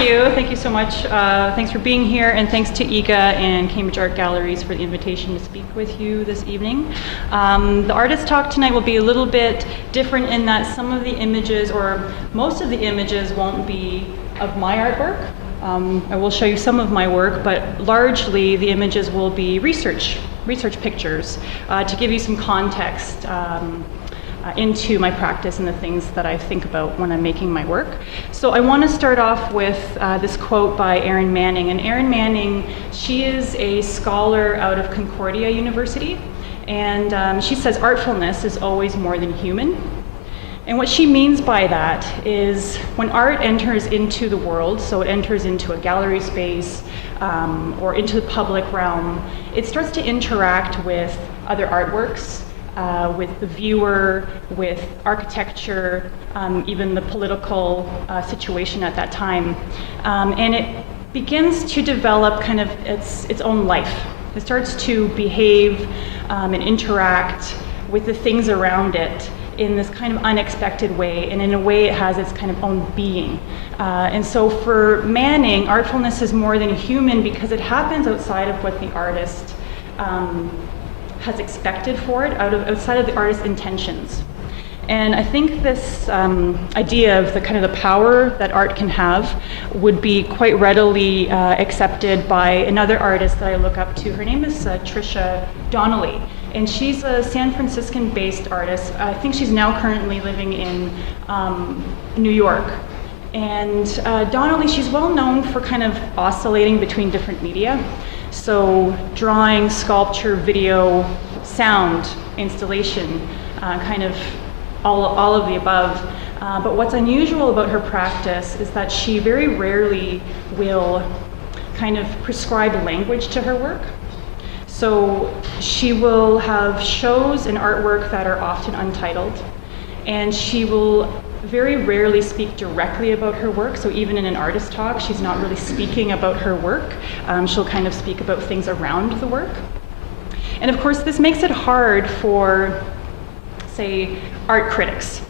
Thank you. Thank you so much. Thanks for being here, and thanks to IGA and Cambridge Art Galleries for the invitation to speak with you this evening. The artist talk tonight will be a little bit different in that some of the images, or most of the images, won't be of my artwork. I will show you some of my work, but largely the images will be research pictures to give you some context into my practice and the things that I think about when I'm making my work. So I want to start off with this quote by Erin Manning. And Erin Manning, she is a scholar out of Concordia University, and she says artfulness is always more than human. And what she means by that is when art enters into the world, so it enters into a gallery space or into the public realm, it starts to interact with other artworks, with the viewer, with architecture, even the political situation at that time. And it begins to develop kind of its own life. It starts to behave and interact with the things around it in this kind of unexpected way, and in a way it has its kind of own being. And so for Manning, artfulness is more than human because it happens outside of what the artist has expected for it, outside of the artist's intentions. And I think this idea of the kind of the power that art can have would be quite readily accepted by another artist that I look up to. Her name is Trisha Donnelly, and she's a San Franciscan-based artist. I think she's now currently living in New York. And Donnelly, she's well known for kind of oscillating between different media. So drawing, sculpture, video, sound, installation, kind of all of the above. But what's unusual about her practice is that she very rarely will kind of prescribe language to her work. So she will have shows and artwork that are often untitled, and she will very rarely speak directly about her work. So even in an artist talk, she's not really speaking about her work. She'll kind of speak about things around the work. And of course, this makes it hard for, say, art critics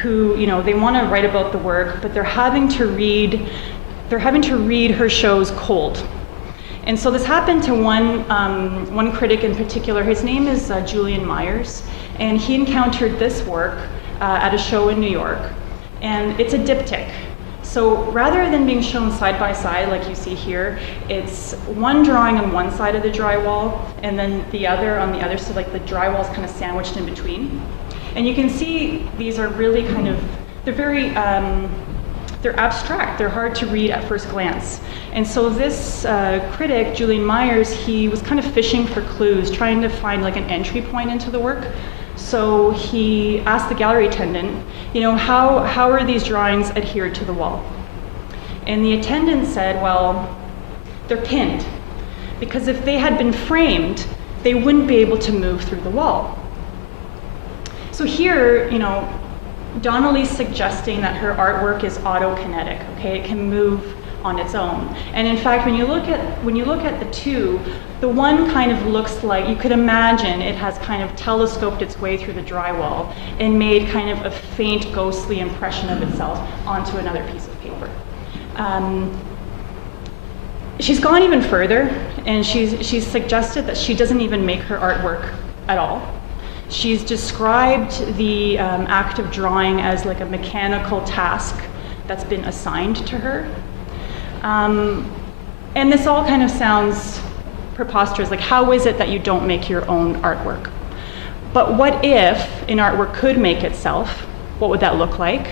who, they want to write about the work, but they're having to read her shows cold. And so this happened to one critic in particular. His name is Julian Myers, and he encountered this work at a show in New York. And it's a diptych. So rather than being shown side by side like you see here, it's one drawing on one side of the drywall and then the other on the other, so like the drywall's kind of sandwiched in between. And you can see these are really kind of, they're very, they're abstract, they're hard to read at first glance. And so this critic, Julian Myers, he was kind of fishing for clues, trying to find like an entry point into the work. So he asked the gallery attendant, how are these drawings adhered to the wall? And the attendant said, well, they're pinned, because if they had been framed, they wouldn't be able to move through the wall. So here, Donnelly's suggesting that her artwork is autokinetic, okay? It can move on its own. And in fact, when you look at the two, the one kind of looks like, you could imagine it has kind of telescoped its way through the drywall and made kind of a faint ghostly impression of itself onto another piece of paper. She's gone even further, and she's suggested that she doesn't even make her artwork at all. She's described the act of drawing as like a mechanical task that's been assigned to her. And this all kind of sounds preposterous, like how is it that you don't make your own artwork? But what if an artwork could make itself? What would that look like?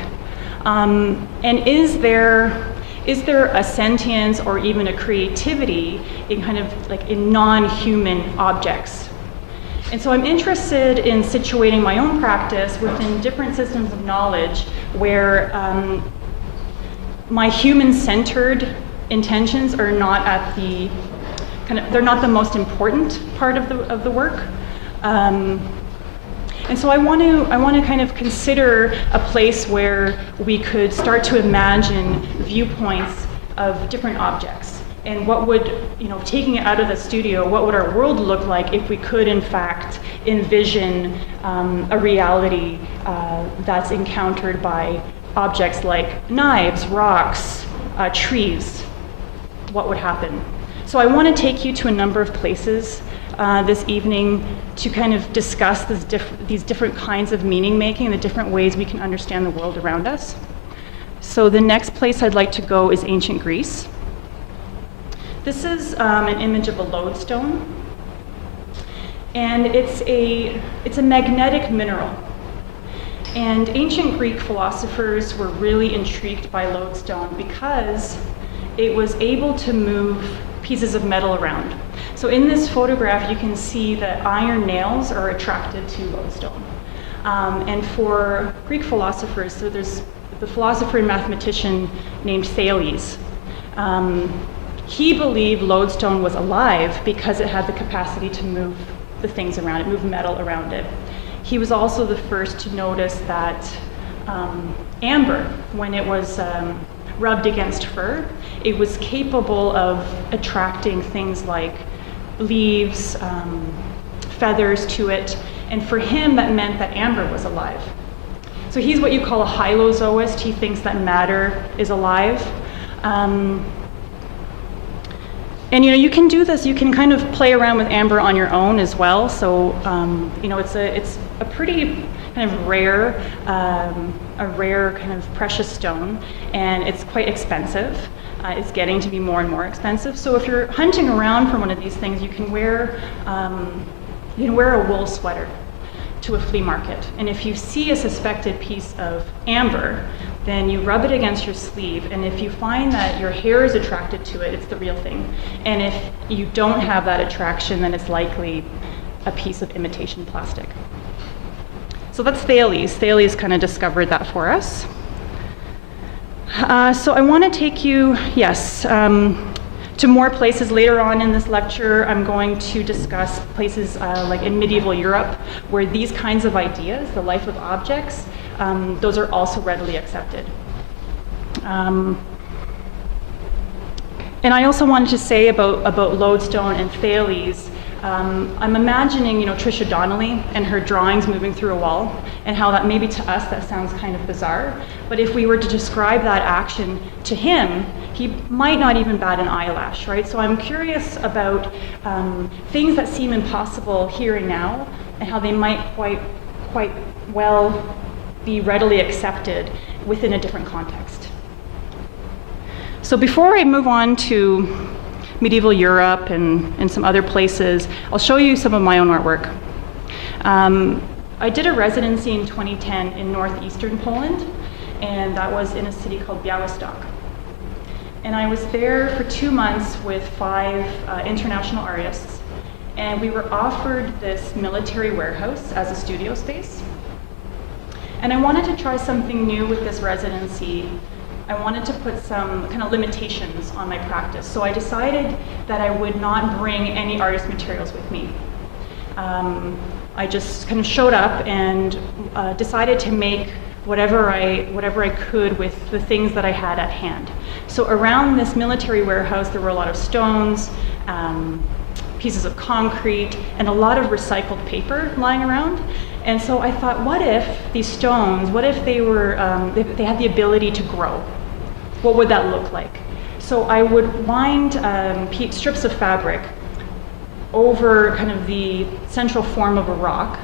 And is there a sentience or even a creativity in kind of like in non-human objects? And so I'm interested in situating my own practice within different systems of knowledge where my human-centered intentions are not at the they're not the most important part of the work. And so I want to kind of consider a place where we could start to imagine viewpoints of different objects. And what would, taking it out of the studio, what would our world look like if we could, in fact, envision a reality that's encountered by objects like knives, rocks, trees, what would happen? So I want to take you to a number of places this evening to kind of discuss these different kinds of meaning making and the different ways we can understand the world around us. So the next place I'd like to go is ancient Greece. This is an image of a lodestone, and it's a magnetic mineral. And ancient Greek philosophers were really intrigued by lodestone because it was able to move pieces of metal around. So in this photograph, you can see that iron nails are attracted to lodestone. And for Greek philosophers, so there's the philosopher and mathematician named Thales. He believed lodestone was alive because it had the capacity to move the things around it, move metal around it. He was also the first to notice that amber, when it was rubbed against fur, it was capable of attracting things like leaves, feathers to it, and for him that meant that amber was alive. So he's what you call a hylozoist. He thinks that matter is alive. And you can do this. You can kind of play around with amber on your own as well. So it's a pretty kind of rare kind of precious stone, and it's quite expensive. It's getting to be more and more expensive. So if you're hunting around for one of these things, you can wear a wool sweater to a flea market. And if you see a suspected piece of amber, then you rub it against your sleeve, and if you find that your hair is attracted to it, it's the real thing. And if you don't have that attraction, then it's likely a piece of imitation plastic. So that's Thales. Thales kind of discovered that for us. So I want to take you, to more places later on in this lecture. I'm going to discuss places like in medieval Europe, where these kinds of ideas, the life of objects, those are also readily accepted. And I also wanted to say about lodestone and Thales. I'm imagining, Trisha Donnelly and her drawings moving through a wall, and how that maybe to us that sounds kind of bizarre, but if we were to describe that action to him, he might not even bat an eyelash, right? So I'm curious about things that seem impossible here and now, and how they might quite well be readily accepted within a different context. So before I move on to medieval Europe and some other places, I'll show you some of my own artwork. I did a residency in 2010 in northeastern Poland, and that was in a city called Białystok. And I was there for 2 months with 5 international artists, and we were offered this military warehouse as a studio space. And I wanted to try something new with this residency. I wanted to put some kind of limitations on my practice. So I decided that I would not bring any artist materials with me. I just kind of showed up and decided to make whatever I could with the things that I had at hand. So around this military warehouse, there were a lot of stones, pieces of concrete, and a lot of recycled paper lying around. And so I thought, what if these stones, what if they were, they had the ability to grow? What would that look like? So I would wind strips of fabric over kind of the central form of a rock,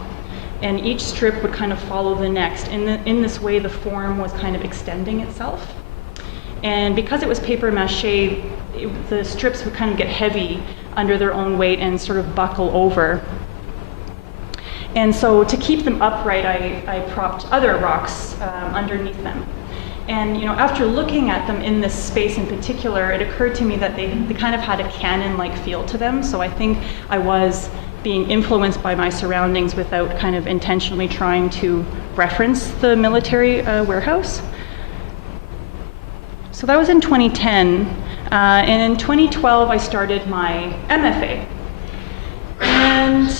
and each strip would kind of follow the next. In this way, the form was kind of extending itself. And because it was paper mache, the strips would kind of get heavy under their own weight and sort of buckle over. And so to keep them upright, I propped other rocks underneath them. And after looking at them in this space in particular, it occurred to me that they kind of had a canon-like feel to them. So I think I was being influenced by my surroundings without kind of intentionally trying to reference the military warehouse. So that was in 2010. And in 2012, I started my MFA. And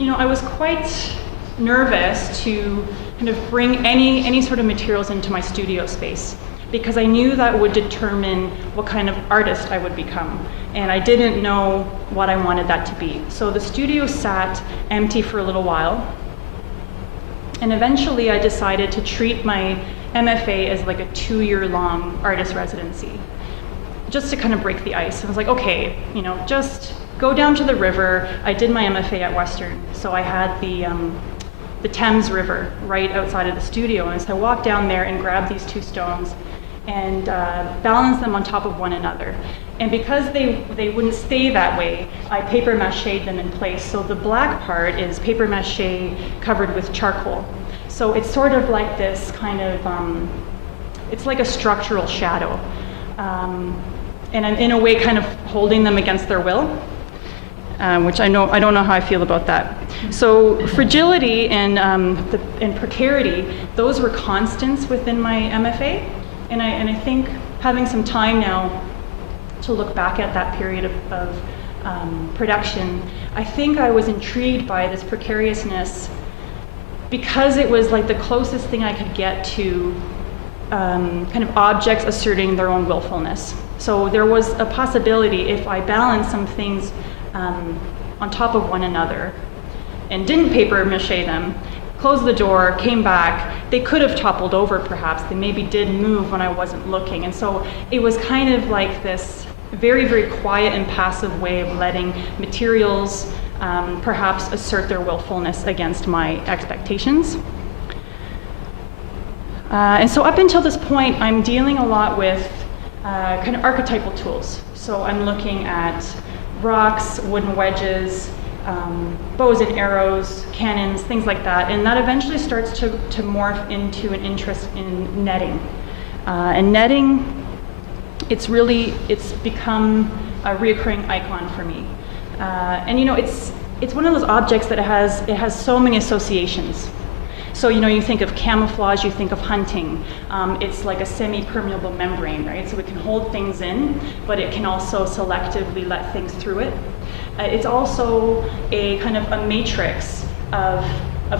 I was quite nervous to kind of bring any sort of materials into my studio space, because I knew that would determine what kind of artist I would become, and I didn't know what I wanted that to be. So the studio sat empty for a little while, and eventually I decided to treat my MFA as like a 2-year-long artist residency. just to kind of break the ice. I was like, okay, just go down to the river. I did my MFA at Western, so I had the Thames River right outside of the studio, and so I walked down there and grabbed these two stones and balanced them on top of one another. And because they wouldn't stay that way, I paper mache'd them in place. So the black part is paper mache covered with charcoal. So it's sort of like this kind of, it's like a structural shadow. And I'm in a way kind of holding them against their will, which I don't know how I feel about that. So fragility and precarity, those were constants within my MFA. And I think having some time now to look back at that period of production, I think I was intrigued by this precariousness because it was like the closest thing I could get to kind of objects asserting their own willfulness. So there was a possibility if I balanced some things on top of one another and didn't paper mache them, closed the door, came back, they could have toppled over perhaps. They maybe did move when I wasn't looking. And so it was kind of like this very, very quiet and passive way of letting materials perhaps assert their willfulness against my expectations. And so up until this point, I'm dealing a lot with kind of archetypal tools. So I'm looking at rocks, wooden wedges, bows and arrows, cannons, things like that. And that eventually starts to morph into an interest in netting. And netting, it's become a reoccurring icon for me. And it's one of those objects that it has so many associations. So, you think of camouflage, you think of hunting. It's like a semi-permeable membrane, right? So it can hold things in, but it can also selectively let things through it. It's also a kind of a matrix of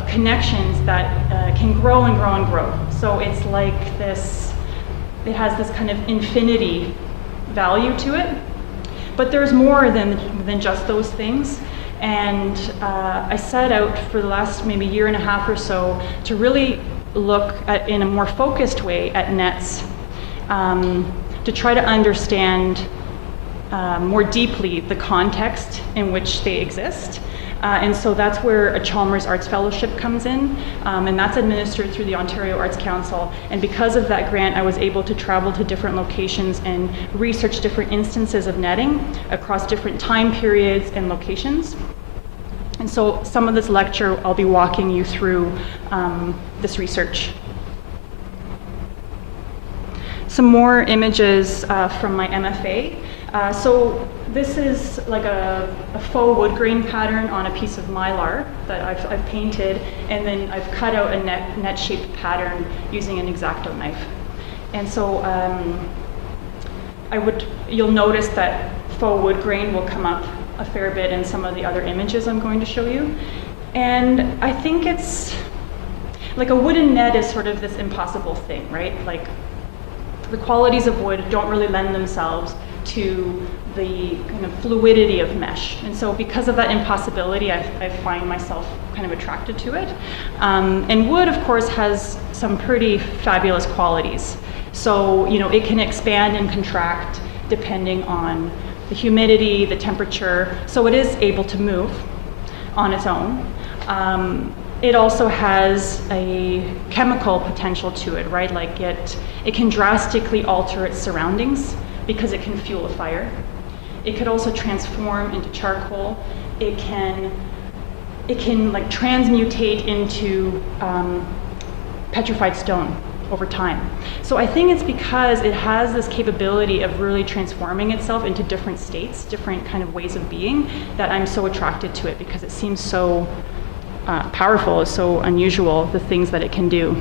connections that can grow and grow and grow. So it's like this, it has this kind of infinity value to it. But there's more than just those things. And I set out for the last maybe year and a half or so to really look at, in a more focused way, at nets, to try to understand more deeply the context in which they exist. And so that's where a Chalmers Arts Fellowship comes in, and that's administered through the Ontario Arts Council. And because of that grant, I was able to travel to different locations and research different instances of netting across different time periods and locations. And so some of this lecture, I'll be walking you through this research. Some more images from my MFA. So this is like a faux wood grain pattern on a piece of mylar that I've painted, and then I've cut out a net-shaped pattern using an X-Acto knife. And so you'll notice that faux wood grain will come up a fair bit in some of the other images I'm going to show you. And I think it's like a wooden net is sort of this impossible thing, right? Like the qualities of wood don't really lend themselves to the kind of fluidity of mesh. And so because of that impossibility, I find myself kind of attracted to it. And wood, of course, has some pretty fabulous qualities. So, it can expand and contract depending on the humidity, the temperature. So it is able to move on its own. It also has a chemical potential to it, right? Like it can drastically alter its surroundings because it can fuel a fire. It could also transform into charcoal. It can like transmutate into petrified stone over time. So I think it's because it has this capability of really transforming itself into different states, different kind of ways of being, that I'm so attracted to it, because it seems so powerful, so unusual, the things that it can do.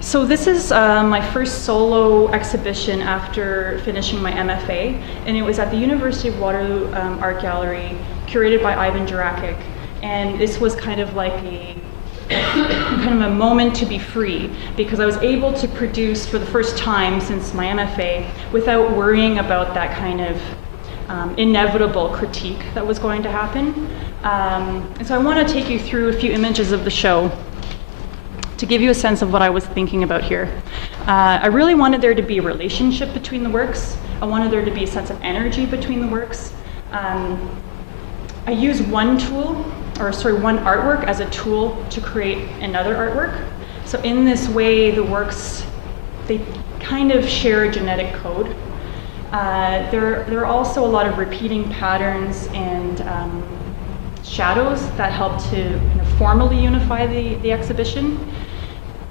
So this is my first solo exhibition after finishing my MFA, and it was at the University of Waterloo Art Gallery, curated by Ivan Jurakic. And this was kind of like a moment to be free, because I was able to produce for the first time since my MFA without worrying about that kind of inevitable critique that was going to happen. And so I want to take you through a few images of the show to to give you a sense of what I was thinking about here. I really wanted there to be a relationship between the works. I wanted there to be a sense of energy between the works. I use one artwork as a tool to create another artwork. So in this way, the works, they kind of share a genetic code. There are also a lot of repeating patterns and shadows that help to kind of formally unify the exhibition.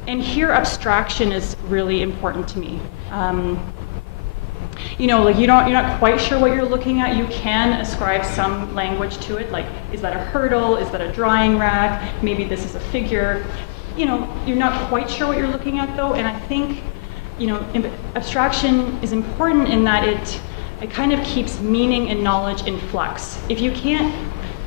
And here, abstraction is really important to me. Like you're not quite sure what you're looking at. You can ascribe some language to it, like, is that a hurdle? Is that a drying rack? Maybe this is a figure. You're not quite sure what you're looking at, though, and I think, abstraction is important in that it kind of keeps meaning and knowledge in flux. If you can't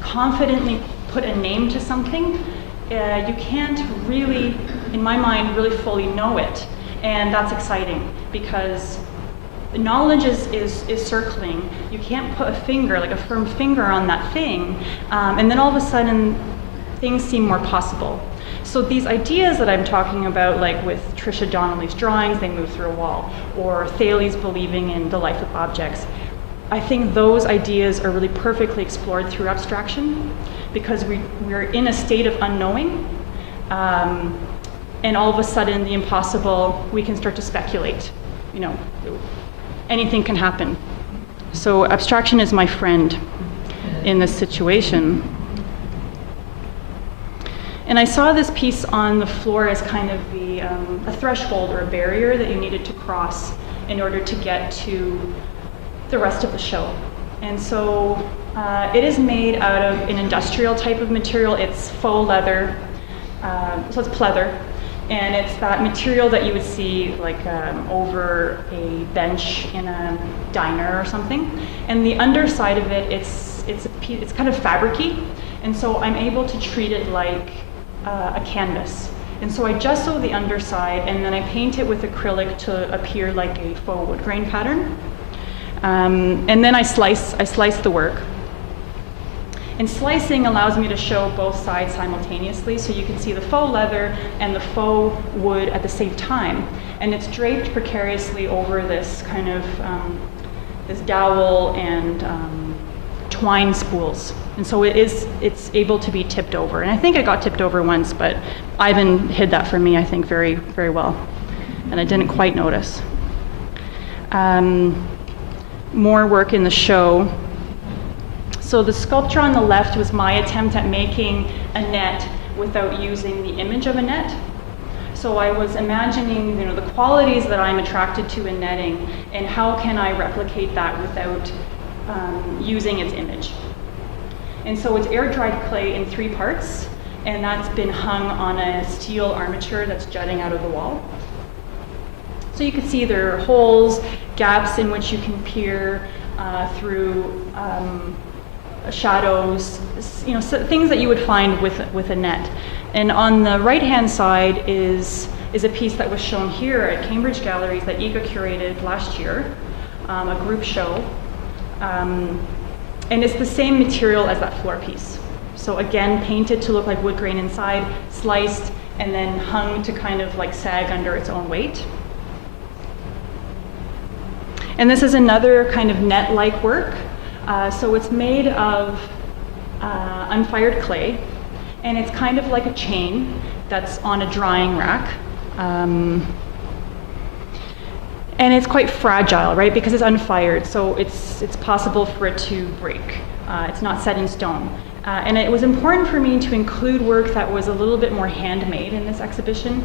confidently put a name to something, you can't really, in my mind, really fully know it, and that's exciting because knowledge is circling. You can't put a finger, like a firm finger on that thing, and then all of a sudden things seem more possible. So these ideas that I'm talking about, like with Trisha Donnelly's drawings, they move through a wall, or Thales believing in the life of objects, I think those ideas are really perfectly explored through abstraction because we're in a state of unknowing, and all of a sudden the impossible, we can start to speculate. Anything can happen. So abstraction is my friend in this situation. And I saw this piece on the floor as kind of a threshold or a barrier that you needed to cross in order to get to the rest of the show. And so it is made out of an industrial type of material. It's faux leather, so it's pleather. And it's that material that you would see like over a bench in a diner or something. And the underside of it, it's kind of fabricy. And so I'm able to treat it like a canvas. And so I gesso the underside and then I paint it with acrylic to appear like a faux wood grain pattern. And then I slice the work. And slicing allows me to show both sides simultaneously, so you can see the faux leather and the faux wood at the same time. And it's draped precariously over this kind of this dowel and twine spools. And so it's able to be tipped over. And I think it got tipped over once, but Ivan hid that from me, I think, very, very well. And I didn't quite notice. More work in the show. So the sculpture on the left was my attempt at making a net without using the image of a net. So I was imagining, the qualities that I'm attracted to in netting, and how can I replicate that without using its image. And so it's air-dried clay in 3 parts, and that's been hung on a steel armature that's jutting out of the wall. So you can see there are holes, gaps in which you can peer through shadows, so things that you would find with a net. And on the right-hand side is a piece that was shown here at Cambridge Galleries that Iga curated last year, a group show. And it's the same material as that floor piece. So again, painted to look like wood grain inside, sliced, and then hung to kind of like sag under its own weight. And this is another kind of net-like work. So it's made of unfired clay, and it's kind of like a chain that's on a drying rack. And it's quite fragile, right? Because it's unfired, so it's possible for it to break. It's not set in stone. And it was important for me to include work that was a little bit more handmade in this exhibition,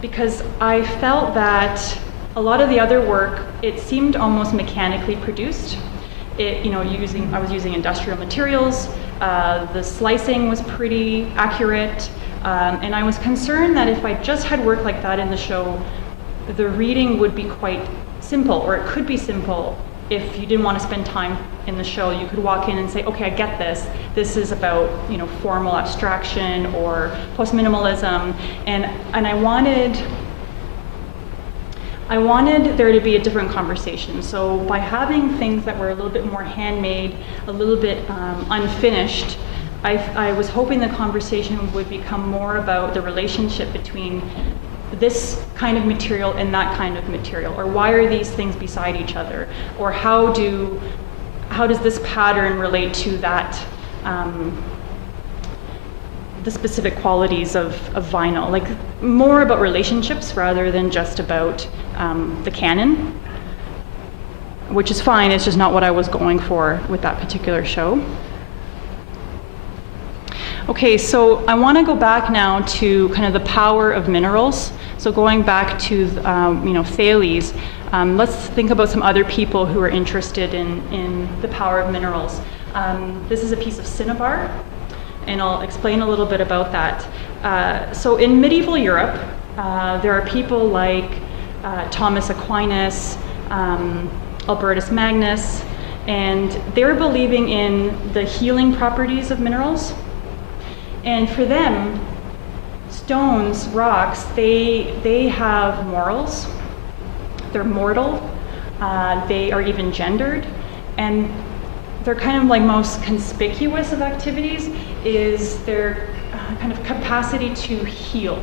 because I felt that a lot of the other work, it seemed almost mechanically produced. I was using industrial materials. The slicing was pretty accurate, and I was concerned that if I just had work like that in the show, the reading would be quite simple, or it could be simple if you didn't want to spend time in the show. You could walk in and say, okay, I get this. This is about formal abstraction or post-minimalism, and I wanted there to be a different conversation. So by having things that were a little bit more handmade, a little bit unfinished, I was hoping the conversation would become more about the relationship between this kind of material and that kind of material, or why are these things beside each other, or how does this pattern relate to that, the specific qualities of vinyl, like more about relationships rather than just about the canon, which is fine, it's just not what I was going for with that particular show. Okay, so I want to go back now to kind of the power of minerals. So going back to Thales, let's think about some other people who are interested in the power of minerals. This is a piece of cinnabar, and I'll explain a little bit about that. So in medieval Europe, there are people like Thomas Aquinas, Albertus Magnus, and they're believing in the healing properties of minerals. And for them, stones, rocks, they have morals, they're mortal, they are even gendered, and their kind of like most conspicuous of activities is their kind of capacity to heal.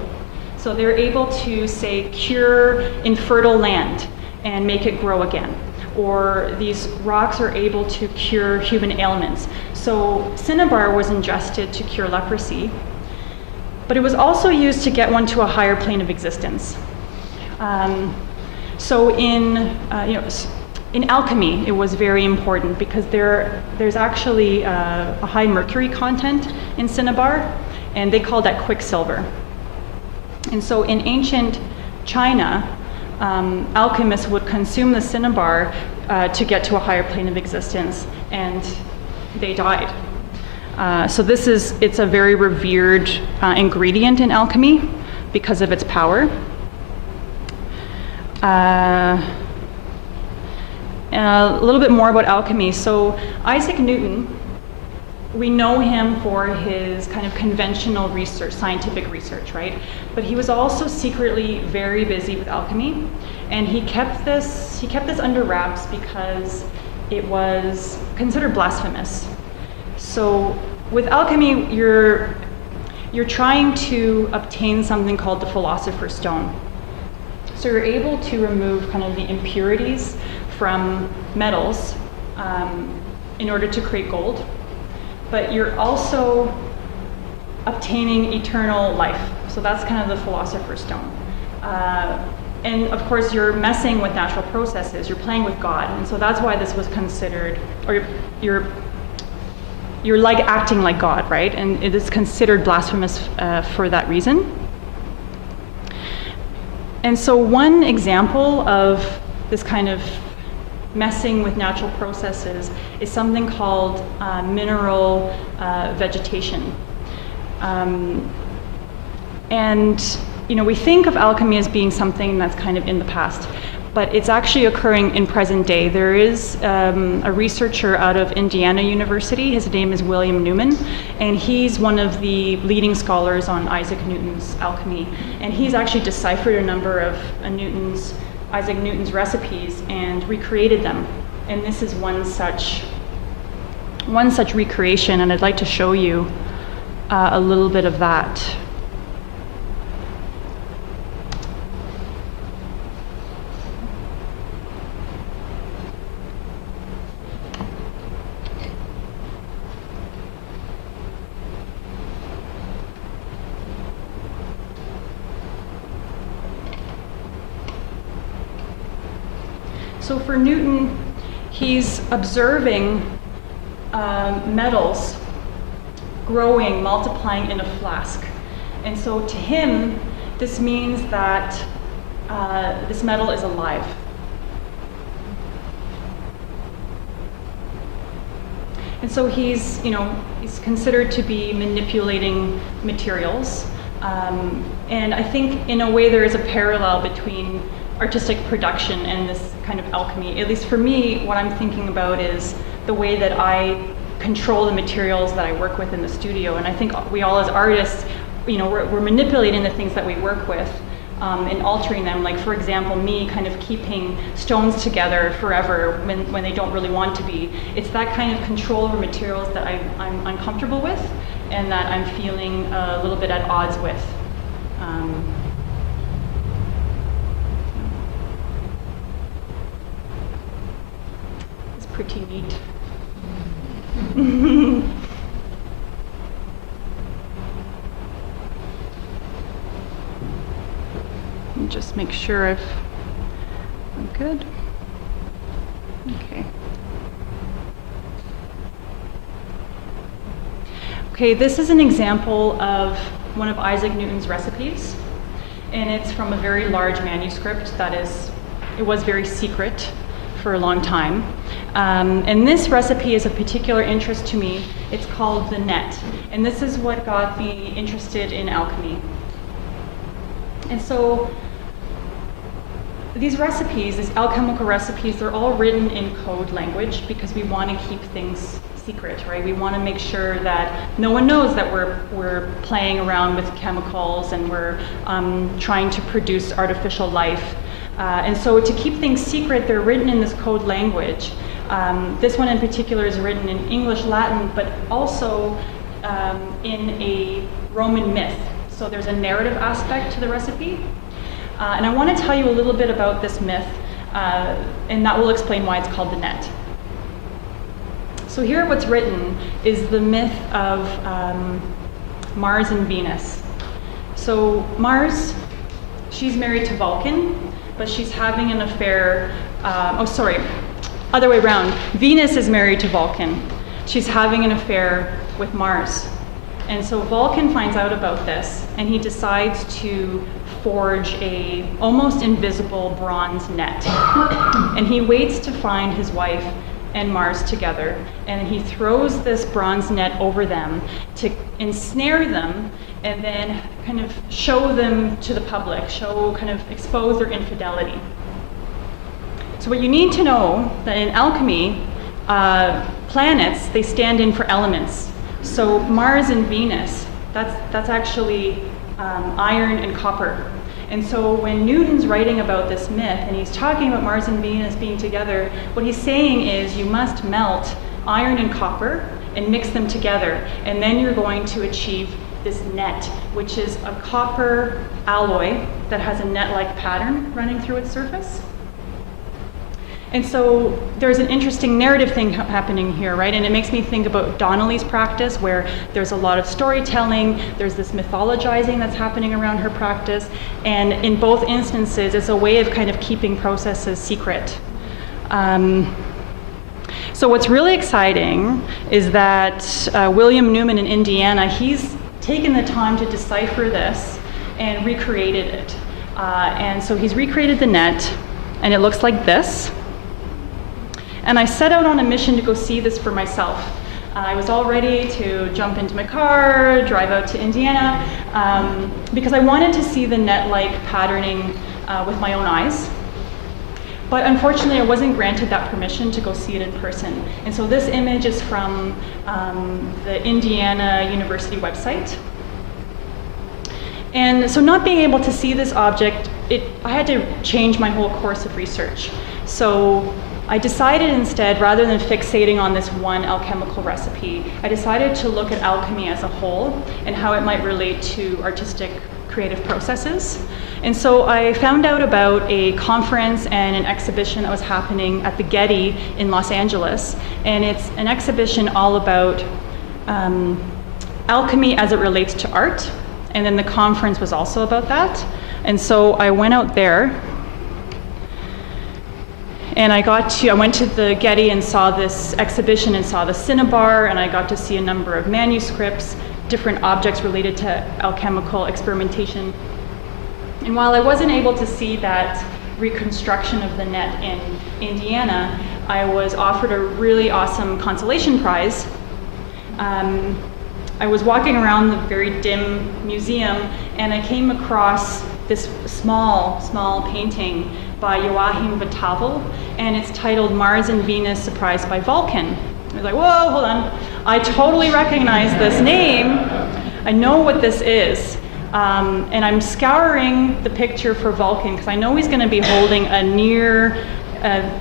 So they're able to, say, cure infertile land and make it grow again. Or these rocks are able to cure human ailments. So cinnabar was ingested to cure leprosy, but it was also used to get one to a higher plane of existence. So in alchemy, it was very important because there's actually a high mercury content in cinnabar, and they call that quicksilver. And so in ancient China, alchemists would consume the cinnabar to get to a higher plane of existence, and they died. So it's a very revered ingredient in alchemy because of its power. And a little bit more about alchemy. So Isaac Newton, we know him for his kind of conventional research, scientific research, right? But he was also secretly very busy with alchemy, and he kept this under wraps because it was considered blasphemous. So with alchemy, you're trying to obtain something called the philosopher's stone. So you're able to remove kind of the impurities from metals in order to create gold, but you're also obtaining eternal life. So that's kind of the philosopher's stone. And of course, you're messing with natural processes. You're playing with God, and so that's why this was considered, or you're like acting like God, right? And it is considered blasphemous for that reason. And so one example of this kind of messing with natural processes is something called mineral vegetation. And we think of alchemy as being something that's kind of in the past, but it's actually occurring in present day. There is a researcher out of Indiana University. His name is William Newman, and he's one of the leading scholars on Isaac Newton's alchemy. And he's actually deciphered a number of Isaac Newton's recipes and recreated them. And this is one such recreation, and I'd like to show you a little bit of that. So for Newton, he's observing metals growing, multiplying in a flask. And so to him, this means that this metal is alive. And so he's considered to be manipulating materials. And I think in a way there is a parallel between artistic production and this kind of alchemy. At least for me, what I'm thinking about is the way that I control the materials that I work with in the studio. And I think we all as artists, we're manipulating the things that we work with and altering them. Like, for example, me kind of keeping stones together forever when they don't really want to be. It's that kind of control over materials that I'm uncomfortable with and that I'm feeling a little bit at odds with. It's pretty neat. Just make sure I'm good. Okay. Okay, this is an example of one of Isaac Newton's recipes, and it's from a very large manuscript it was very secret for a long time. And this recipe is of particular interest to me. It's called the net, and this is what got me interested in alchemy. And so these recipes, these alchemical recipes, they're all written in code language because we want to keep things secret, right? We want to make sure that no one knows that we're playing around with chemicals and we're trying to produce artificial life. And so to keep things secret, they're written in this code language. This one in particular is written in English, Latin, but also in a Roman myth. So there's a narrative aspect to the recipe. And I want to tell you a little bit about this myth, and that will explain why it's called the net. So here what's written is the myth of Mars and Venus. So Mars, she's married to Vulcan, but she's having an affair, other way around. Venus is married to Vulcan. She's having an affair with Mars. And so Vulcan finds out about this, and he decides to forge a almost invisible bronze net. And he waits to find his wife and Mars together, and he throws this bronze net over them to ensnare them and then kind of show them to the public, expose their infidelity. So what you need to know that in alchemy, planets, they stand in for elements. So Mars and Venus, that's actually iron and copper. And so when Newton's writing about this myth and he's talking about Mars and Venus being together, what he's saying is you must melt iron and copper and mix them together, and then you're going to achieve this net, which is a copper alloy that has a net-like pattern running through its surface. And so there's an interesting narrative thing happening here, right? And it makes me think about Donnelly's practice, where there's a lot of storytelling, there's this mythologizing that's happening around her practice, and in both instances, it's a way of kind of keeping processes secret. So what's really exciting is that William Newman in Indiana, he's taken the time to decipher this and recreated it. And so he's recreated the net, and it looks like this. And I set out on a mission to go see this for myself. I was all ready to jump into my car, drive out to Indiana, because I wanted to see the net-like patterning with my own eyes. But unfortunately, I wasn't granted that permission to go see it in person. And so this image is from the Indiana University website. And so not being able to see this object, I had to change my whole course of research. So I decided instead, rather than fixating on this one alchemical recipe, I decided to look at alchemy as a whole and how it might relate to artistic creative processes. And so I found out about a conference and an exhibition that was happening at the Getty in Los Angeles. And it's an exhibition all about alchemy as it relates to art. And then the conference was also about that. And so I went out there. And I went to the Getty and saw this exhibition and saw the cinnabar, and I got to see a number of manuscripts, different objects related to alchemical experimentation. And while I wasn't able to see that reconstruction of the net in Indiana, I was offered a really awesome consolation prize. I was walking around the very dim museum, and I came across this small painting by Joachim Vataval, and it's titled Mars and Venus Surprised by Vulcan. I was like, whoa, hold on. I totally recognize this name. I know what this is. And I'm scouring the picture for Vulcan because I know he's going to be holding a near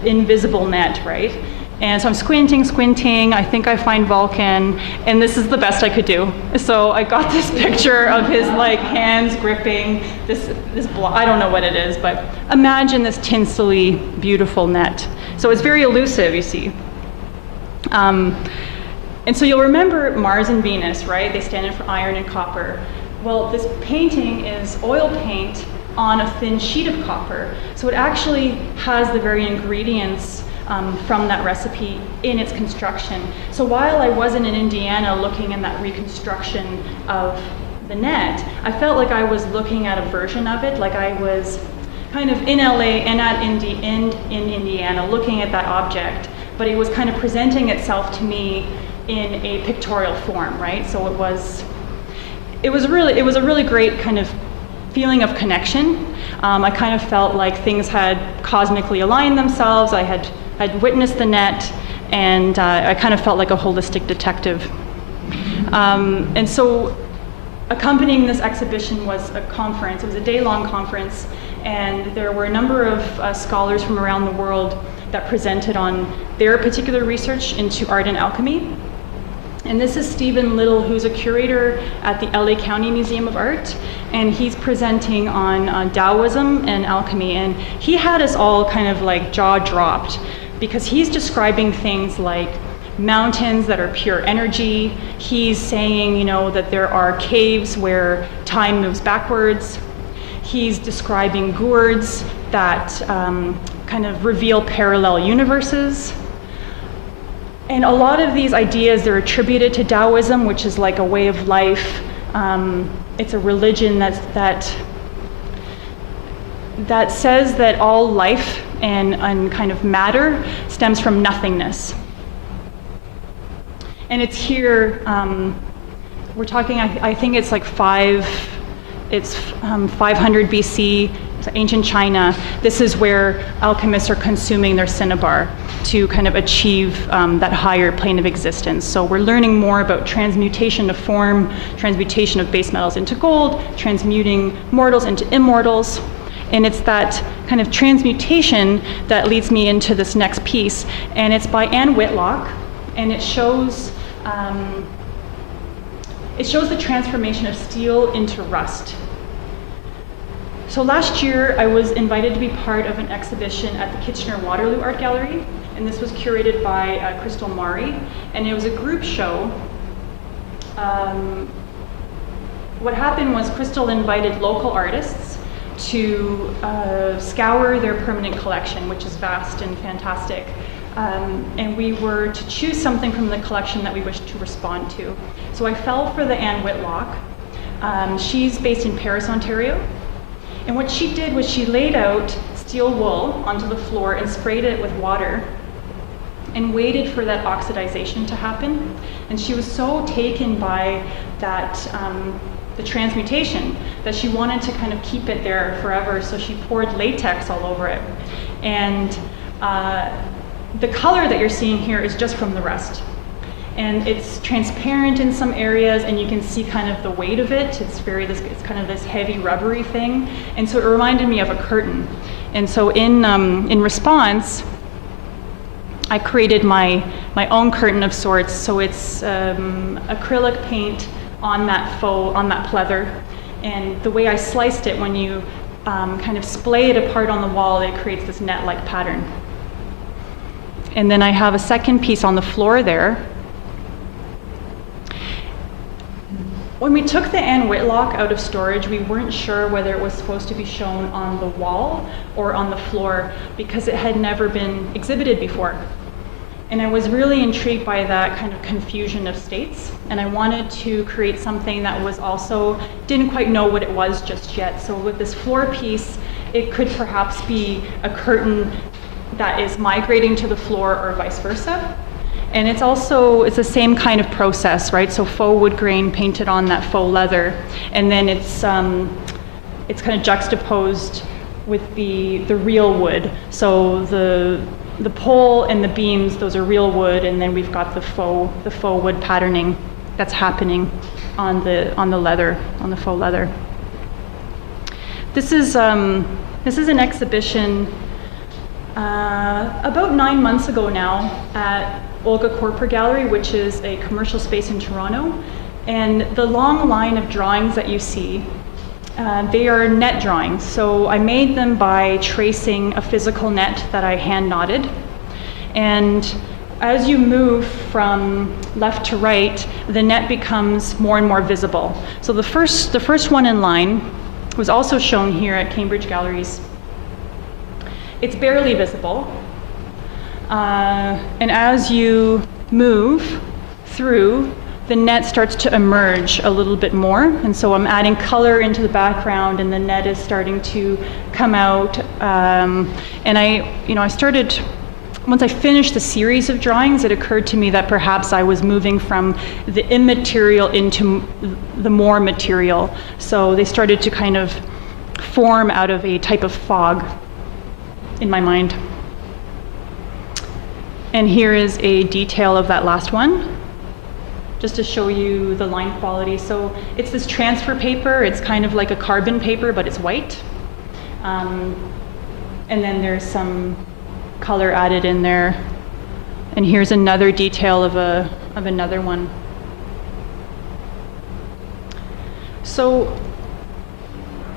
invisible net, right? And so I'm squinting, I think I find Vulcan, and this is the best I could do. So I got this picture of his like hands gripping this I don't know what it is, but imagine this tinselly, beautiful net. So it's very elusive, you see. And so you'll remember Mars and Venus, right? They stand in for iron and copper. Well, this painting is oil paint on a thin sheet of copper. So it actually has the very ingredients from that recipe in its construction. So while I wasn't in Indiana looking in that reconstruction of the net, I felt like I was looking at a version of it, like I was kind of in LA and in Indiana looking at that object, but it was kind of presenting itself to me in a pictorial form, right? So it was a really great kind of feeling of connection. I kind of felt like things had cosmically aligned themselves. I'd witnessed the net, and I kind of felt like a holistic detective. And so accompanying this exhibition was a conference. It was a day-long conference, and there were a number of scholars from around the world that presented on their particular research into art and alchemy. And this is Stephen Little, who's a curator at the LA County Museum of Art, and he's presenting on Taoism and alchemy. And he had us all kind of like jaw dropped, because he's describing things like mountains that are pure energy. He's saying, you know, that there are caves where time moves backwards. He's describing gourds that kind of reveal parallel universes. And a lot of these ideas, they're attributed to Taoism, which is like a way of life. It's a religion that says that all life and kind of matter stems from nothingness. And it's here, we're talking, I think it's like 500 BC, it's ancient China. This is where alchemists are consuming their cinnabar to kind of achieve that higher plane of existence. So we're learning more about transmutation of form, transmutation of base metals into gold, transmuting mortals into immortals. And it's that kind of transmutation that leads me into this next piece. And it's by Anne Whitlock, and it shows the transformation of steel into rust. So last year, I was invited to be part of an exhibition at the Kitchener-Waterloo Art Gallery, and this was curated by Crystal Mari, and it was a group show. What happened was Crystal invited local artists to scour their permanent collection, which is vast and fantastic. And we were to choose something from the collection that we wished to respond to. So I fell for the Anne Whitlock. She's based in Paris, Ontario. And what she did was she laid out steel wool onto the floor and sprayed it with water and waited for that oxidization to happen. And she was so taken by that, the transmutation, that she wanted to kind of keep it there forever, so she poured latex all over it. And the color that you're seeing here is just from the rust. And it's transparent in some areas, and you can see kind of the weight of it. It's kind of this heavy rubbery thing. And so it reminded me of a curtain. And so in response, I created my own curtain of sorts. So it's acrylic paint on that pleather. And the way I sliced it, when you kind of splay it apart on the wall, it creates this net-like pattern. And then I have a second piece on the floor there. When we took the Anne Whitlock out of storage, we weren't sure whether it was supposed to be shown on the wall or on the floor, because it had never been exhibited before. And I was really intrigued by that kind of confusion of states, and I wanted to create something that was also, didn't quite know what it was just yet. So with this floor piece, it could perhaps be a curtain that is migrating to the floor or vice versa. And it's the same kind of process, right? So faux wood grain painted on that faux leather, and then it's kind of juxtaposed with the real wood. So the pole and the beams, those are real wood, and then we've got the faux wood patterning that's happening on the leather, on the faux leather. This is an exhibition about 9 months ago now at Olga Korper Gallery, which is a commercial space in Toronto. And the long line of drawings that you see, they are net drawings. So I made them by tracing a physical net that I hand knotted. And as you move from left to right, the net becomes more and more visible. So the first one in line was also shown here at Cambridge Galleries. It's barely visible. And as you move through, the net starts to emerge a little bit more. And so I'm adding color into the background and the net is starting to come out. And I started, once I finished the series of drawings, it occurred to me that perhaps I was moving from the immaterial into the more material. So they started to kind of form out of a type of fog in my mind. And here is a detail of that last one, just to show you the line quality. So it's this transfer paper. It's kind of like a carbon paper, but it's white. And then there's some color added in there. And here's another detail of another one. So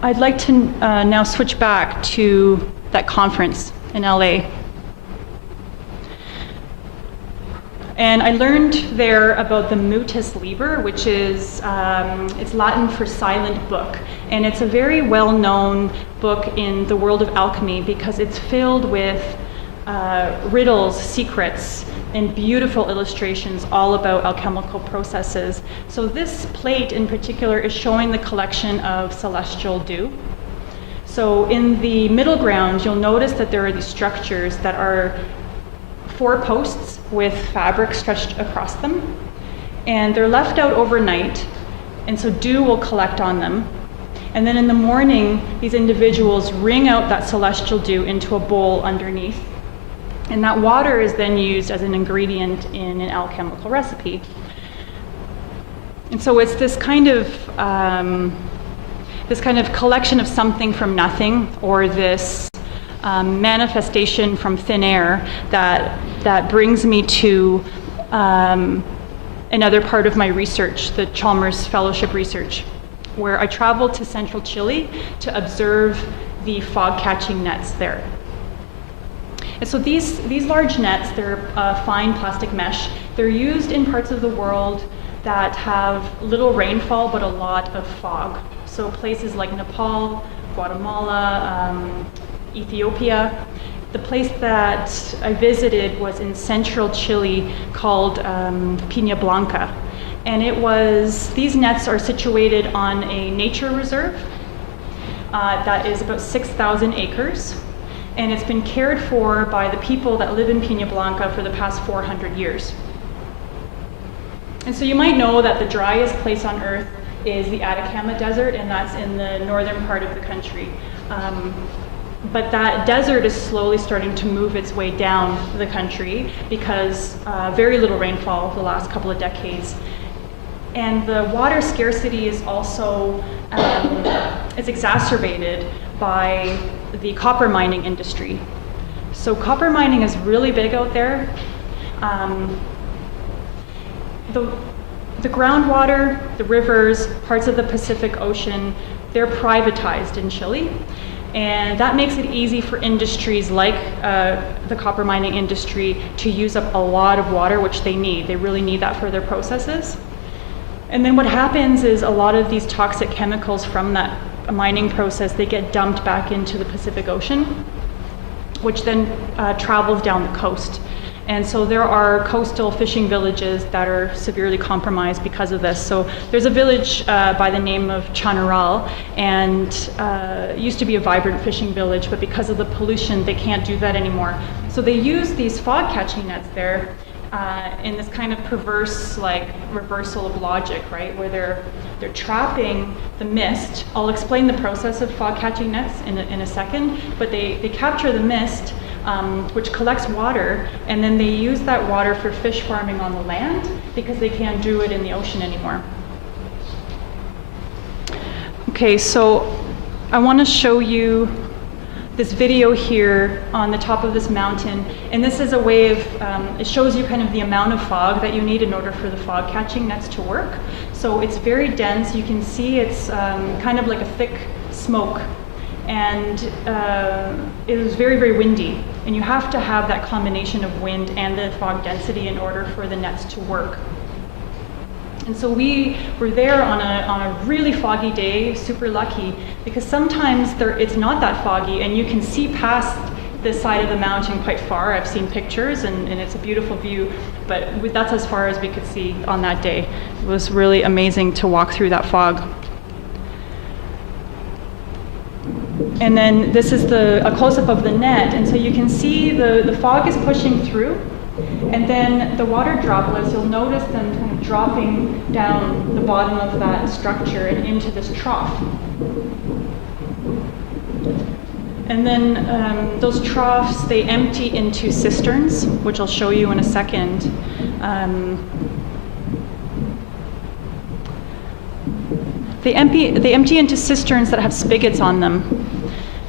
I'd like to now switch back to that conference in LA. And I learned there about the mutus liber, which is, it's Latin for silent book. And it's a very well-known book in the world of alchemy because it's filled with riddles, secrets, and beautiful illustrations all about alchemical processes. So this plate in particular is showing the collection of celestial dew. So in the middle ground, you'll notice that there are these structures that are 4 posts with fabric stretched across them, and they're left out overnight, and so dew will collect on them. And then in the morning, these individuals wring out that celestial dew into a bowl underneath, and that water is then used as an ingredient in an alchemical recipe. And so it's this kind of collection of something from nothing, or this manifestation from thin air that brings me to another part of my research, the Chalmers Fellowship research, where I traveled to central Chile to observe the fog-catching nets there. And so these large nets, they're fine plastic mesh. They're used in parts of the world that have little rainfall but a lot of fog. So places like Nepal, Guatemala, Ethiopia. The place that I visited was in central Chile called Piña Blanca. And these nets are situated on a nature reserve that is about 6,000 acres. And it's been cared for by the people that live in Piña Blanca for the past 400 years. And so you might know that the driest place on earth is the Atacama Desert, and that's in the northern part of the country. But that desert is slowly starting to move its way down the country because very little rainfall the last couple of decades. And the water scarcity is also it's exacerbated by the copper mining industry. So copper mining is really big out there. The groundwater, the rivers, parts of the Pacific Ocean, they're privatized in Chile. And that makes it easy for industries like the copper mining industry to use up a lot of water, which they need. They really need that for their processes. And then what happens is a lot of these toxic chemicals from that mining process, they get dumped back into the Pacific Ocean, which then travels down the coast. And so there are coastal fishing villages that are severely compromised because of this. So there's a village by the name of Chañaral, and it used to be a vibrant fishing village, but because of the pollution, they can't do that anymore. So they use these fog catching nets there in this kind of perverse, like, reversal of logic, right? Where they're trapping the mist. I'll explain the process of fog catching nets in a second, but they capture the mist, which collects water, and then they use that water for fish farming on the land because they can't do it in the ocean anymore. Okay, so I want to show you this video here on the top of this mountain, and this is a way of, it shows you kind of the amount of fog that you need in order for the fog catching nets to work. So it's very dense. You can see it's kind of like a thick smoke, and it was very, very windy, and you have to have that combination of wind and the fog density in order for the nets to work. And so we were there on a really foggy day, super lucky, because sometimes it's not that foggy and you can see past this side of the mountain quite far. I've seen pictures and it's a beautiful view, but that's as far as we could see on that day. It was really amazing to walk through that fog. And then this is a close-up of the net, and so you can see the fog is pushing through, and then the water droplets, you'll notice them kind of dropping down the bottom of that structure and into this trough. And then those troughs, they empty into cisterns, which I'll show you in a second. They empty into cisterns that have spigots on them.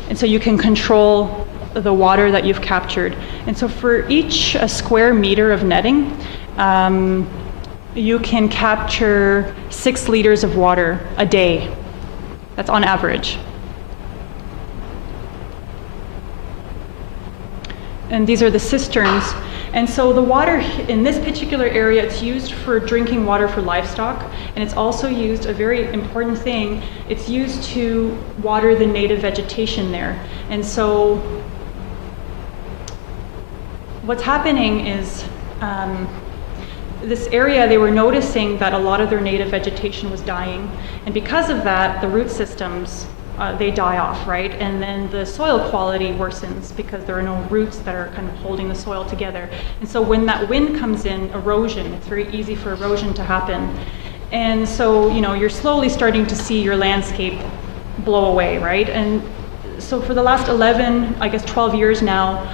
And so you can control the water that you've captured. And so for each square meter of netting, you can capture 6 liters of water a day. That's on average. And these are the cisterns. And so the water in this particular area, it's used for drinking water for livestock, and it's also used, a very important thing, it's used to water the native vegetation there. And so what's happening is this area, they were noticing that a lot of their native vegetation was dying, and because of that, the root systems, they die off, right? And then the soil quality worsens because there are no roots that are kind of holding the soil together. And so when that wind comes in, erosion, it's very easy for erosion to happen. And so, you're slowly starting to see your landscape blow away, right? And so for the last 12 years now,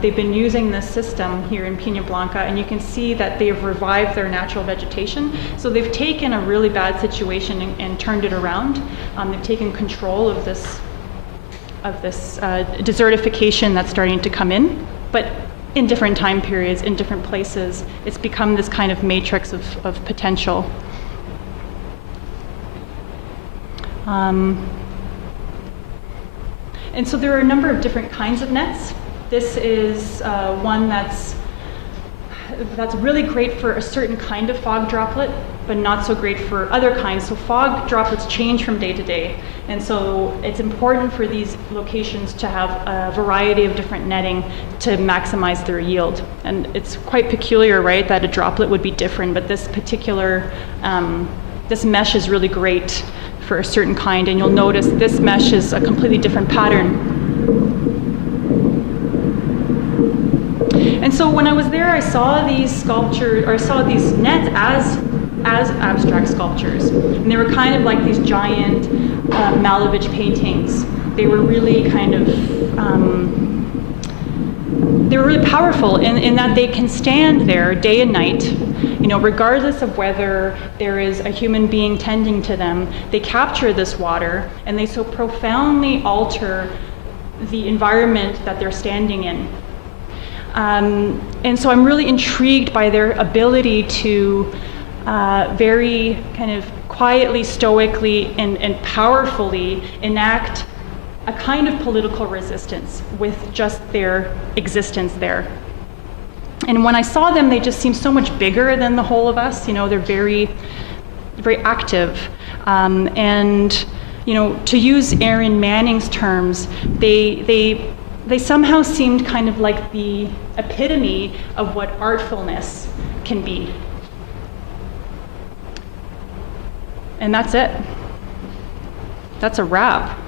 they've been using this system here in Peña Blanca, and you can see that they've revived their natural vegetation. So they've taken a really bad situation and turned it around. They've taken control of this desertification that's starting to come in, but in different time periods, in different places. It's become this kind of matrix of potential. And so there are a number of different kinds of nets. This is one that's really great for a certain kind of fog droplet, but not so great for other kinds. So fog droplets change from day to day. And so it's important for these locations to have a variety of different netting to maximize their yield. And it's quite peculiar, right, that a droplet would be different, but this particular, this mesh is really great for a certain kind, and you'll notice this mesh is a completely different pattern. And so when I was there, I saw these sculptures, or I saw these nets as abstract sculptures, and they were kind of like these giant Malevich paintings. They were really kind of they were really powerful in that they can stand there day and night, regardless of whether there is a human being tending to them. They capture this water, and they so profoundly alter the environment that they're standing in. And so I'm really intrigued by their ability to very kind of quietly, stoically, and powerfully enact a kind of political resistance with just their existence there. And when I saw them, they just seemed so much bigger than the whole of us. They're very, very active. And, to use Erin Manning's terms, they somehow seemed kind of like the epitome of what artfulness can be. And that's it. That's a wrap.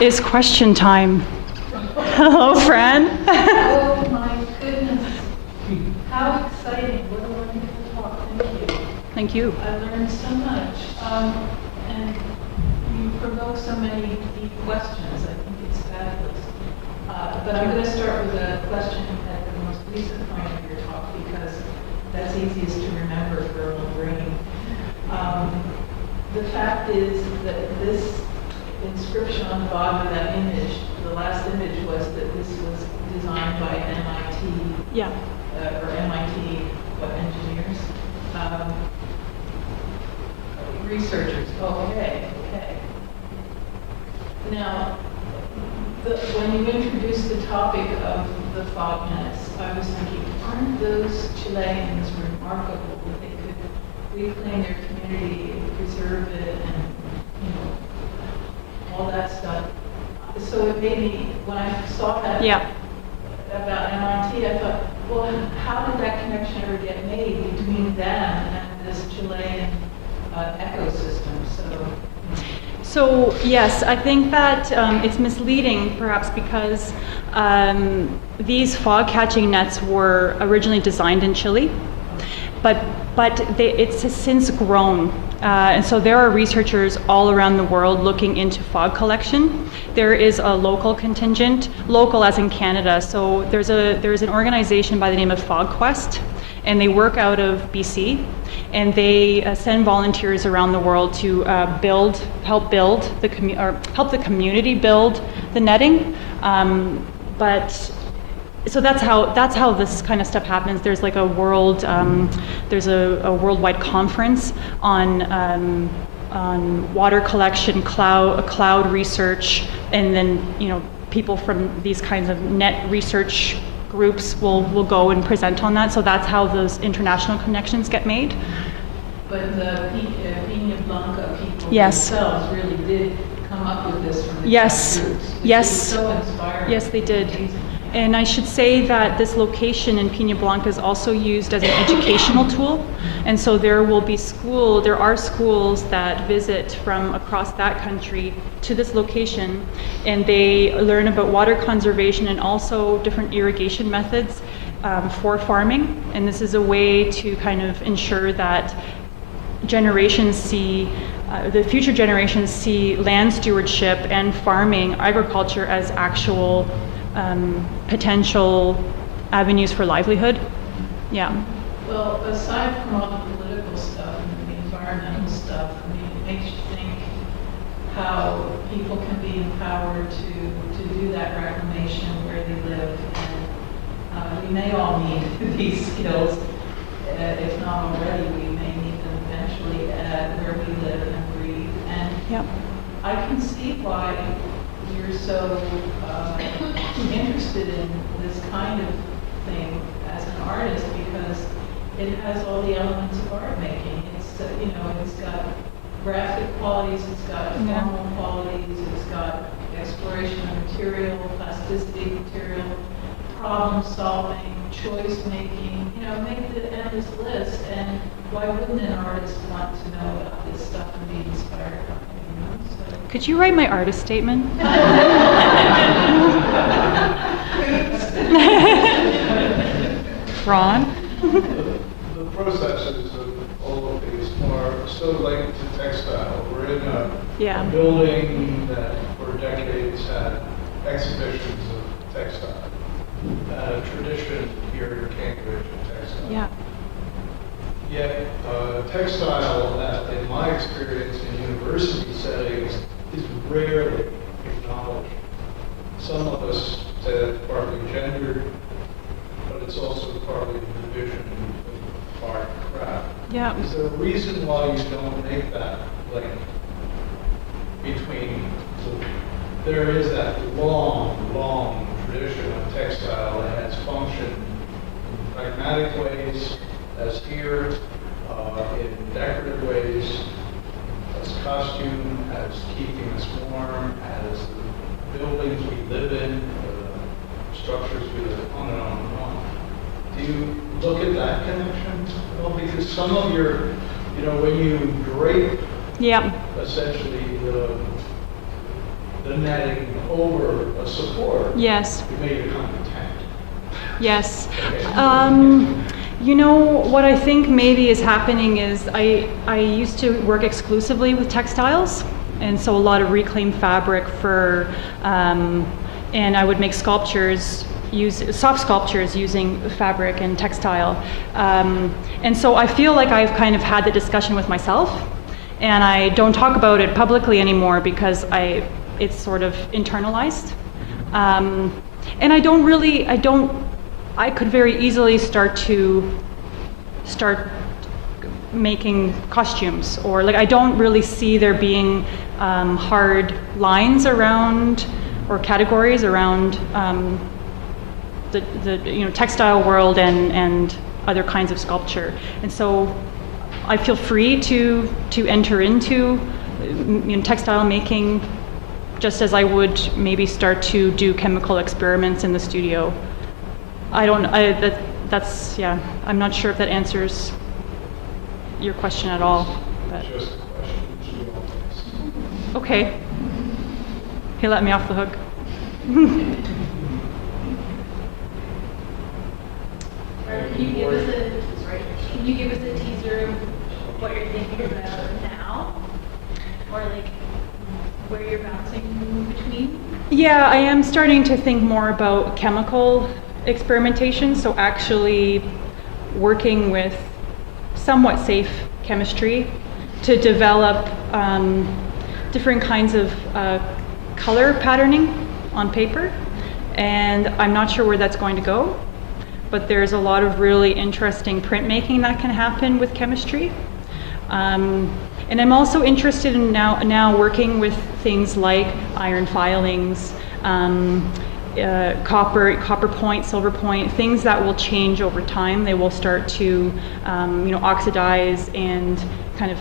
Is question time. Hello, Fran. Oh my goodness. How exciting. What a wonderful talk. Thank you. Thank you. I learned so much. And you provoke so many deep questions. I think it's fabulous. But I'm going to start with a question at the most recent point of your talk because that's easiest to remember for a little brain. The fact is that this inscription on the bottom of that image, the last image was that this was designed by MIT or MIT engineers, researchers. Okay. Now, when you introduced the topic of the fogginess, I was thinking, aren't those Chileans remarkable that they could reclaim their community and preserve it and, all that stuff. So it made me, when I saw that about MIT, I thought, well, how did that connection ever get made between them and this Chilean ecosystem? So yes, I think that it's misleading perhaps because these fog catching nets were originally designed in Chile, but it's since grown. And so there are researchers all around the world looking into fog collection. There is a local contingent, local as in Canada. So there's an organization by the name of FogQuest, and they work out of BC, and they send volunteers around the world to help the community build the netting. So that's how this kind of stuff happens. There's like a there's a worldwide conference on water collection, cloud research, and then people from these kinds of net research groups will go and present on that. So that's how those international connections get made. But the Pina Blanca people Yes. themselves really did come up with this from the Yes. groups, which Yes. is so inspiring. Yes, they did. Amazing. And I should say that this location in Pina Blanca is also used as an educational tool. And so there are schools that visit from across that country to this location, and they learn about water conservation and also different irrigation methods for farming. And this is a way to kind of ensure that the future generations see land stewardship and farming, agriculture as actual potential avenues for livelihood. Yeah. Well, aside from all the political stuff and the environmental stuff, it makes you think how people can be empowered to do that reclamation where they live. And we may all need these skills. If not already, we may need them eventually where we live and breathe. And I can see why you're so interested in this kind of thing as an artist, because it has all the elements of art making. It's it's got graphic qualities, it's got formal qualities, it's got exploration of material, plasticity of material, problem solving, choice making. Make the endless list. And why wouldn't an artist want to know about this stuff and be inspired by it? So. Could you write my artist statement? Ron? The processes of all of these are so linked to textile. We're in a building that for decades had exhibitions of textile. Tradition here in Cambridge of textile. Yeah. Yet textile, in my experience in university settings, is rarely acknowledged. Some of us say it's partly gendered, but it's also partly the division of art and craft. Yeah. Is there a reason why you don't make that link between there is that long tradition of textile that has functioned in pragmatic ways, as here, in decorative ways, as costume, as keeping us warm, as the buildings we live in, the structures we live in, on and on and on. Do you look at that connection? Well, because some of your, when you drape essentially the netting over a support, Yes. you make it kind of tent. Yes. Okay. What I think maybe is happening is I used to work exclusively with textiles, and so a lot of reclaimed fabric for and I would make sculptures, soft sculptures using fabric and textile. And so I feel like I've kind of had the discussion with myself, and I don't talk about it publicly anymore because it's sort of internalized. And I could very easily start making costumes, or like I don't really see there being hard lines around or categories around the textile world and other kinds of sculpture. And so I feel free to enter into textile making, just as I would maybe start to do chemical experiments in the studio. I'm not sure if that answers your question at all. But. Just a question. Okay. He let me off the hook. Can you give us a teaser of what you're thinking about now? Or like where you're bouncing between? Yeah, I am starting to think more about chemical experimentation, so actually working with somewhat safe chemistry to develop different kinds of color patterning on paper. And I'm not sure where that's going to go, but there's a lot of really interesting printmaking that can happen with chemistry. And I'm also interested in now working with things like iron filings, copper point, silver point, things that will change over time. They will start to oxidize and kind of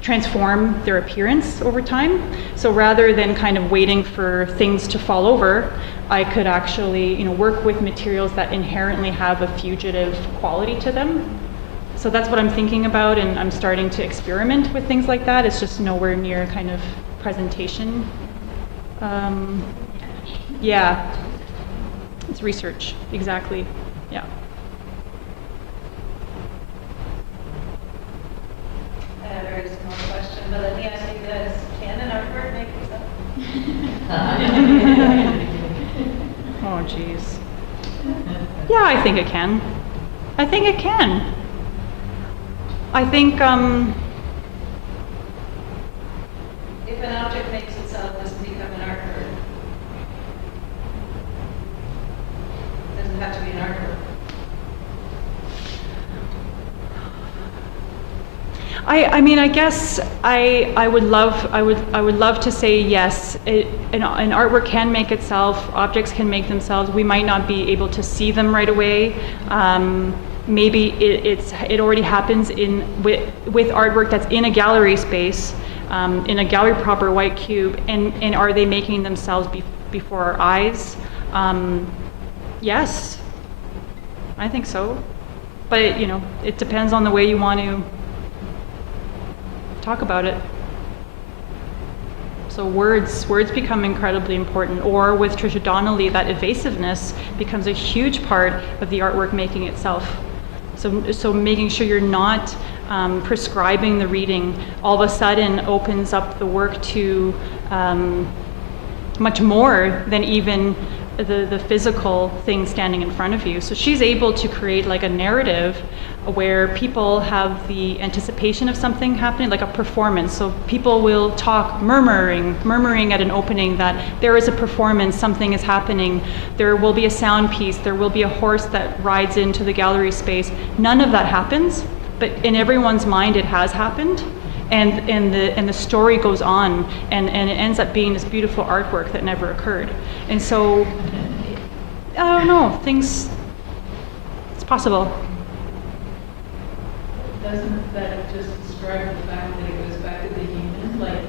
transform their appearance over time. So rather than kind of waiting for things to fall over, I could actually work with materials that inherently have a fugitive quality to them. So that's what I'm thinking about, and I'm starting to experiment with things like that. It's just nowhere near kind of presentation. Yeah, it's research, exactly, yeah. I have a very small question, but let me ask you this. Can an artwork make itself? Oh, geez. Yeah, I think it can. I think it can. I think, If an object makes itself, does it become an artwork? Does it have to be an artwork? I mean, I guess I would love to say yes. An artwork can make itself. Objects can make themselves. We might not be able to see them right away. Maybe it already happens with artwork that's in a gallery space, in a gallery proper white cube, and are they making themselves before our eyes? Yes, I think so. But it depends on the way you want to talk about it. So words become incredibly important. Or with Trisha Donnelly, that evasiveness becomes a huge part of the artwork making itself. So making sure you're not prescribing the reading all of a sudden opens up the work to much more than even the physical thing standing in front of you. So she's able to create like a narrative where people have the anticipation of something happening, like a performance. So people will talk murmuring at an opening that there is a performance, something is happening, there will be a sound piece, there will be a horse that rides into the gallery space. None of that happens, but in everyone's mind it has happened. And the story goes on, and it ends up being this beautiful artwork that never occurred. And so, I don't know, it's possible. Doesn't that just describe the fact that it goes back to the human? Like,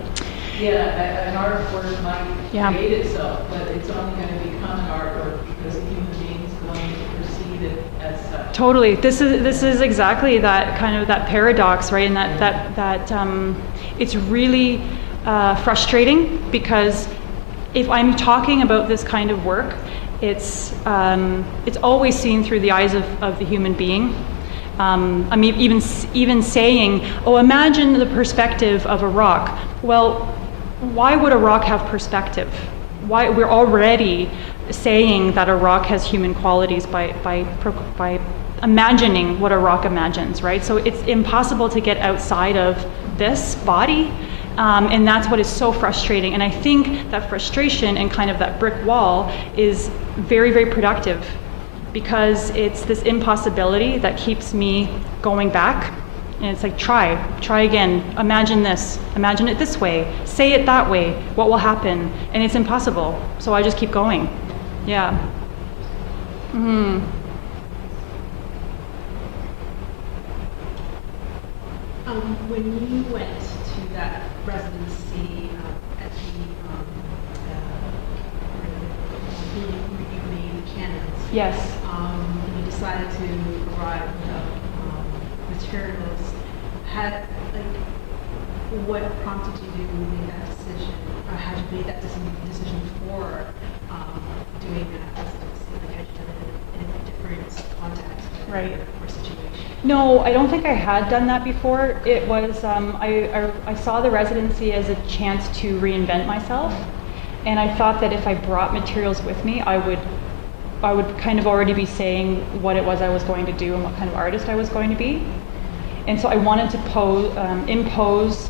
an artwork might create itself, but it's only going to become an artwork because a human being is going to perceive it as such. Totally. This is exactly that kind of that paradox, right? And that it's really frustrating because if I'm talking about this kind of work, it's always seen through the eyes of the human being. I mean, even saying, "Oh, imagine the perspective of a rock." Well, why would a rock have perspective? why we're already saying that a rock has human qualities by imagining what a rock imagines, right? So it's impossible to get outside of this body, and that's what is so frustrating. And I think that frustration and kind of that brick wall is very, very productive, because it's this impossibility that keeps me going back. And it's like, try again, imagine this, imagine it this way, say it that way, what will happen? And it's impossible, so I just keep going. Yeah. Mm-hmm. When you went to that residency at the where you made canons, Yes. and you decided to arrive with materials, what prompted you to make that decision, or had you made that decision before doing that residency? Like, had you done it in a different context Right. or situation? No, I don't think I had done that before. It was, I saw the residency as a chance to reinvent myself. And I thought that if I brought materials with me, I would kind of already be saying what it was I was going to do and what kind of artist I was going to be. And so I wanted to impose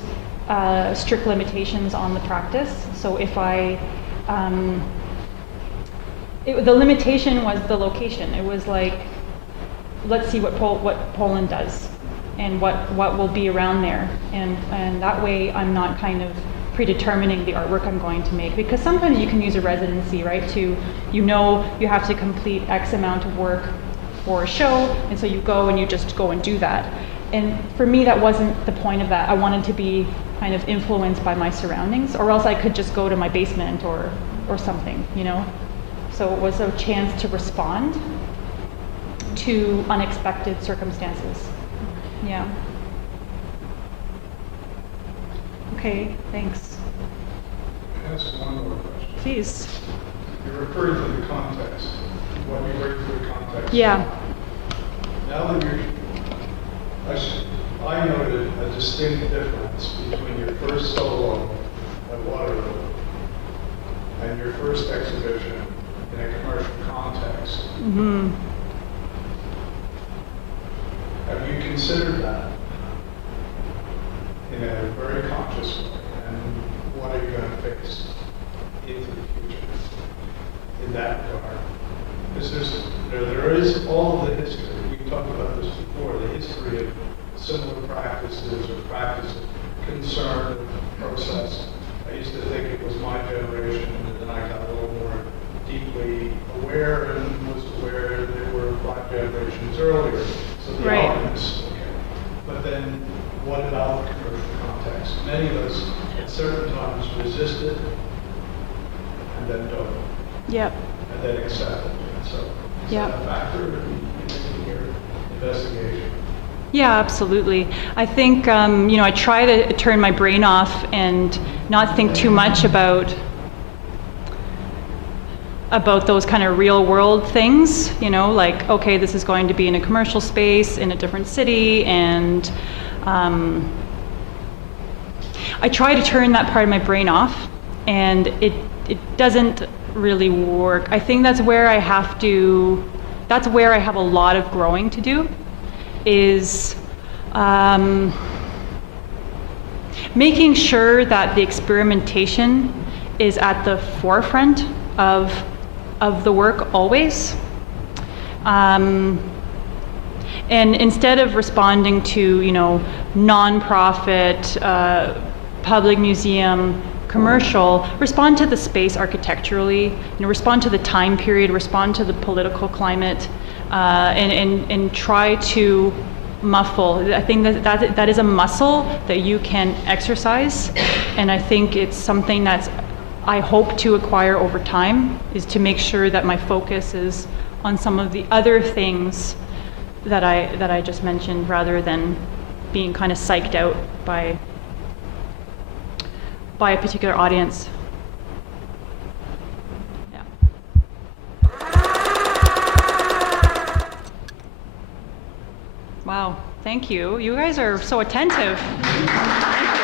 strict limitations on the practice. So if the limitation was the location. It was like, let's see what Poland does and what will be around there. And that way I'm not kind of predetermining the artwork I'm going to make, because sometimes you can use a residency, right, you have to complete X amount of work for a show, and so you go and you just go and do that. And for me, that wasn't the point of that. I wanted to be kind of influenced by my surroundings, or else I could just go to my basement or something, you know? So it was a chance to respond to unexpected circumstances. Yeah. Okay, thanks. Can I ask one more question? Please. You referred to the context, what you bring to the context. Yeah. Now that I noted a distinct difference between your first solo at Waterloo and your first exhibition in a commercial context. Mm-hmm. Have you considered that in a very conscious way? And what are you going to face into the future in that regard? Because there is all of the history. We talked about this before, the history of similar practices or practice of concern, process. I used to think it was my generation, and then I got a little more deeply aware and was aware there were 5 generations earlier. So the Right. elements, okay. But then what about the commercial context? Many of us at certain times resist it and then don't, Yep. and then accept it. So is Yep. that a factor in your investigation? Yeah, absolutely. I think, I try to turn my brain off and not think too much about those kind of real world things, like, okay, this is going to be in a commercial space in a different city, and I try to turn that part of my brain off, and it doesn't really work. I think that's where I have a lot of growing to do, is making sure that the experimentation is at the forefront of the work always. And instead of responding to, nonprofit, public museum, commercial, respond to the space architecturally, respond to the time period, respond to the political climate, and try to muffle. I think that is a muscle that you can exercise, and I think it's something that's I hope to acquire over time, is to make sure that my focus is on some of the other things that I just mentioned, rather than being kind of psyched out by a particular audience. Yeah. Wow, thank you. You guys are so attentive. Thank you.